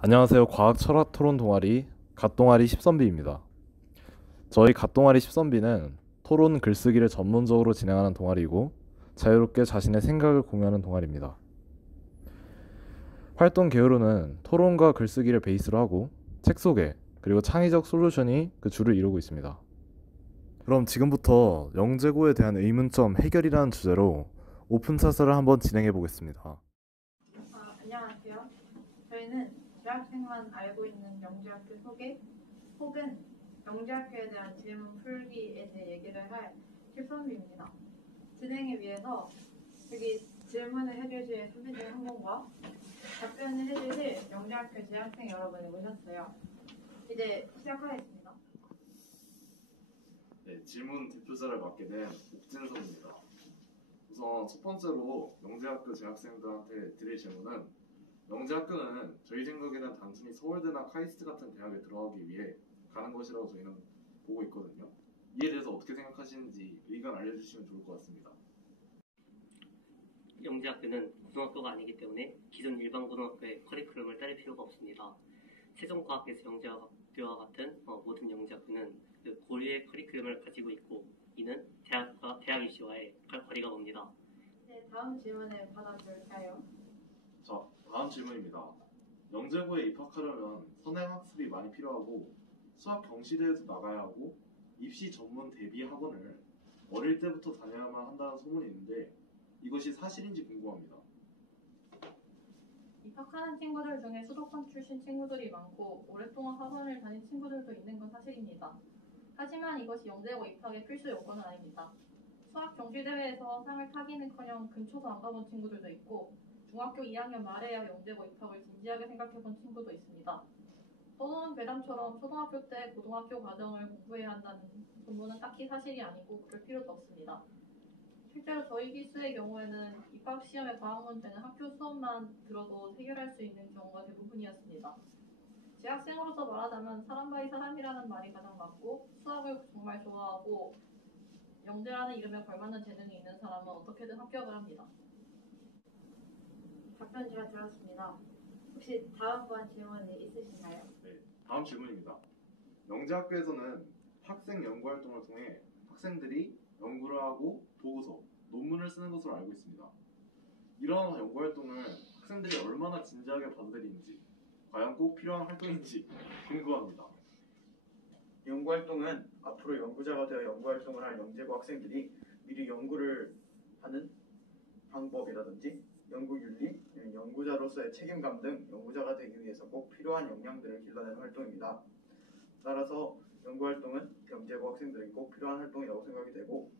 안녕하세요. 과학 철학 토론 동아리 갓동아리 10선비입니다. 저희 갓동아리 10선비는 토론 글쓰기를 전문적으로 진행하는 동아리이고 자유롭게 자신의 생각을 공유하는 동아리입니다. 활동 개요로는 토론과 글쓰기를 베이스로 하고 책 소개 그리고 창의적 솔루션이 그 주를 이루고 있습니다. 그럼 지금부터 영재고에 대한 의문점 해결이라는 주제로 오픈 사설을 한번 진행해 보겠습니다. 안녕하세요. 저희는 대학생만 알고 있는 영재학교 소개 혹은 영재학교에 대한 질문 풀기에 대해 얘기를 할 킬선비입니다. 진행을 위해서 여기 질문을 해주실 선배님 한 분과 답변을 해주실 영재학교 재학생 여러분을 모셨어요. 이제 시작하겠습니다. 네, 질문 대표자를 맡게 된 옥진성입니다. 우선 첫 번째로 영재학교 재학생들한테 드릴 질문은 영재학교는 저희 생각에는 단순히 서울대나 카이스트 같은 대학에 들어가기 위해 가는 것이라고 저희는 보고 있거든요. 이에 대해서 어떻게 생각하시는지 의견 알려주시면 좋을 것 같습니다. 영재학교는 고등학교가 아니기 때문에 기존 일반 고등학교의 커리큘럼을 따를 필요가 없습니다. 세종과학에서 영재학교와 같은 모든 영재학교는 그 고유의 커리큘럼을 가지고 있고 이는 대학 입시와의 거리가 멉니다. 네, 다음 질문을 받아볼까요? 자, 다음 질문입니다. 영재고에 입학하려면 선행학습이 많이 필요하고 수학 경시대회도 나가야 하고 입시 전문 대비 학원을 어릴 때부터 다녀야만 한다는 소문이 있는데 이것이 사실인지 궁금합니다. 입학하는 친구들 중에 수도권 출신 친구들이 많고 오랫동안 학원을 다닌 친구들도 있는 건 사실입니다. 하지만 이것이 영재고 입학의 필수 요건은 아닙니다. 수학 경시대회에서 상을 타기는커녕 근처도 안 가본 친구들도 있고 중학교 2학년 말에야 영재고 입학을 진지하게 생각해본 친구도 있습니다. 또는 괴담처럼 초등학교 때 고등학교 과정을 공부해야 한다는 소문은 딱히 사실이 아니고 그럴 필요도 없습니다. 실제로 저희 기수의 경우에는 입학시험의 과학 문제는 학교 수업만 들어도 해결할 수 있는 경우가 대부분이었습니다. 재학생으로서 말하자면 사람 바이 사람이라는 말이 가장 맞고 수학을 정말 좋아하고 영재라는 이름에 걸맞는 재능이 있는 사람은 어떻게든 합격을 합니다. 답변 잘 들었습니다. 혹시 다음번 질문이 있으신가요? 네, 다음 질문입니다. 영재학교에서는 학생 연구활동을 통해 학생들이 연구를 하고 보고서, 논문을 쓰는 것으로 알고 있습니다. 이러한 연구활동을 학생들이 얼마나 진지하게 받아들이는지, 과연 꼭 필요한 활동인지 궁금합니다. 연구활동은 앞으로 연구자가 되어 연구활동을 할 영재고 학생들이 미리 연구를 하는 방법이라든지 연구윤리, 연구자로서의 책임감 등 연구자가 되기 위해서 꼭 필요한 역량들을 길러내는 활동입니다. 따라서 연구활동은 영재고 학생들에게 꼭 필요한 활동이라고 생각이 되고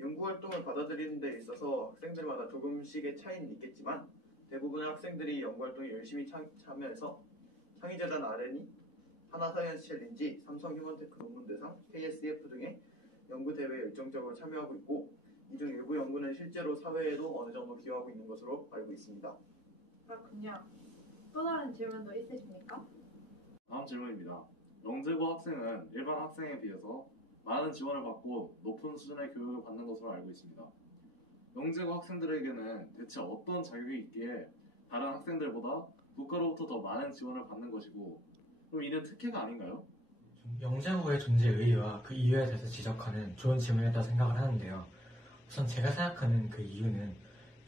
연구활동을 받아들이는 데 있어서 학생들마다 조금씩의 차이는 있겠지만 대부분의 학생들이 연구활동에 열심히 참여해서 창의재단 R&E, 하나사이언스 챌린지, 삼성 휴먼테크 논문대상, KSF 등의 연구대회에 열정적으로 참여하고 있고 이 중 일부 연구는 실제로 사회에도 어느 정도 기여하고 있는 것으로 알고 있습니다. 그렇군요. 또 다른 질문도 있으십니까? 다음 질문입니다. 영재고 학생은 일반 학생에 비해서 많은 지원을 받고 높은 수준의 교육을 받는 것으로 알고 있습니다. 영재고 학생들에게는 대체 어떤 자격이 있기에 다른 학생들보다 국가로부터 더 많은 지원을 받는 것이고 그럼 이는 특혜가 아닌가요? 영재고의 존재 의의와 그 이유에 대해서 지적하는 좋은 질문이라고 생각을 하는데요. 우선 제가 생각하는 그 이유는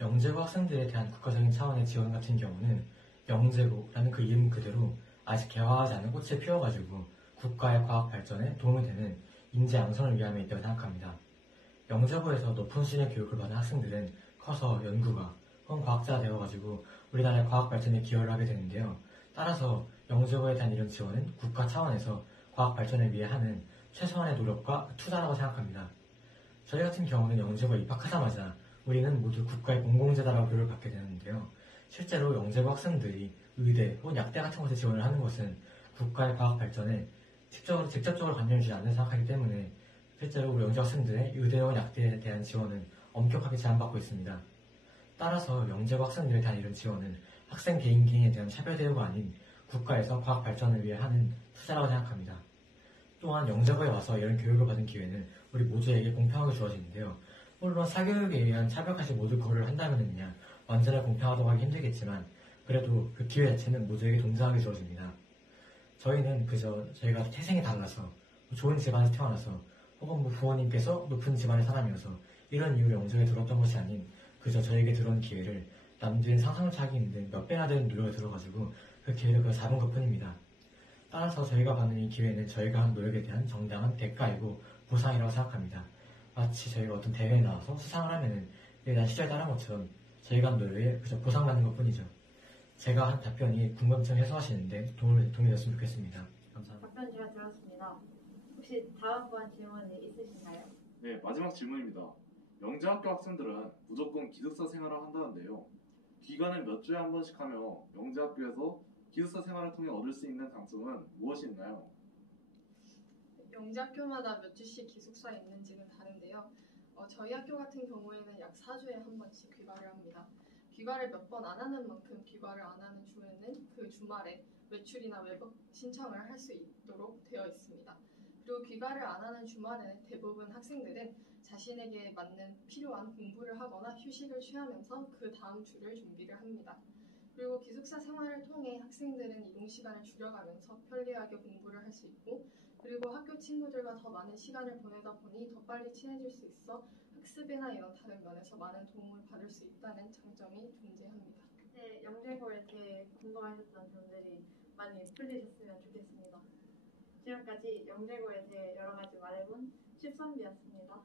영재고 학생들에 대한 국가적인 차원의 지원 같은 경우는 영재고라는 그 이름 그대로 아직 개화하지 않은 꽃을 피워가지고 국가의 과학 발전에 도움이 되는 인재 양성을 위함에 있다고 생각합니다. 영재고에서 높은 수준의 교육을 받은 학생들은 커서 연구가 혹은 과학자가 되어가지고 우리나라의 과학 발전에 기여를 하게 되는데요. 따라서 영재고에 대한 이런 지원은 국가 차원에서 과학 발전을 위해 하는 최소한의 노력과 투자라고 생각합니다. 저희 같은 경우는 영재고에 입학하자마자 우리는 모두 국가의 공공재다라고 교육을 받게 되는데요. 실제로 영재고 학생들이 의대 혹은 약대 같은 곳에 지원을 하는 것은 국가의 과학 발전에 직접적으로 관여를 주지 않는 생각하기 때문에 실제로 우리 영재 학생들의 의대 혹은 약대에 대한 지원은 엄격하게 제한받고 있습니다. 따라서 영재고 학생들에 대한 이런 지원은 학생 개인에 대한 차별 대우가 아닌 국가에서 과학 발전을 위해 하는 투자라고 생각합니다. 또한 영재고에 와서 이런 교육을 받은 기회는 우리 모두에게 공평하게 주어지는데요. 물론 사교육에 의한 차별까지 모두 고려를 한다면야 완전히 공평하다고 하기 힘들겠지만 그래도 그 기회 자체는 모두에게 동등하게 주어집니다. 저희는 그저 저희가 태생이 달라서 좋은 집안에서 태어나서 혹은 부모님께서 높은 집안의 사람이어서 이런 이유로 영재에 들어왔던 것이 아닌 그저 저에게 들어온 기회를 남들은 상상을 하기 힘든 몇 배나 되는 노력을 들어가지고 그 기회를 그저 잡은 것뿐입니다. 따라서 저희가 받는 이 기회는 저희가 한 노력에 대한 정당한 대가이고 보상이라고 생각합니다. 마치 저희가 어떤 대회에 나와서 수상을 하면은 난 시절에 따른 것처럼 저희가 한 노력에 그저 보상받는 것뿐이죠. 제가 한 답변이 궁금증 해소하시는데 도움이 됐으면 좋겠습니다. 감사합니다. 답변 잘 들었습니다. 혹시 다음번 질문이 있으신가요? 네, 마지막 질문입니다. 영재학교 학생들은 무조건 기숙사 생활을 한다는데요. 기간은 몇 주에 한 번씩 하며 영재학교에서 기숙사 생활을 통해 얻을 수 있는 장점은 무엇이 있나요? 영재학교마다 몇 주씩 기숙사에 있는지는 다른데요. 저희 학교 같은 경우에는 약 4주에 한 번씩 귀가를 합니다. 귀가를 몇 번 안 하는 만큼 귀가를 안 하는 주에는 그 주말에 외출이나 외박 신청을 할 수 있도록 되어 있습니다. 그리고 귀가를 안 하는 주말에는 대부분 학생들은 자신에게 맞는 필요한 공부를 하거나 휴식을 취하면서 그 다음 주를 준비를 합니다. 그리고 기숙사 생활을 통해 학생들은 이동 시간을 줄여가면서 편리하게 공부를 할 수 있고 그리고 학교 친구들과 더 많은 시간을 보내다 보니 더 빨리 친해질 수 있어 학습이나 이런 다른 면에서 많은 도움을 받을 수 있다는 장점이 존재합니다. 네, 영재고에 대해 궁금하셨던 점들이 많이 풀리셨으면 좋겠습니다. 지금까지 영재고에 대해 여러 가지 말해본 13비였습니다.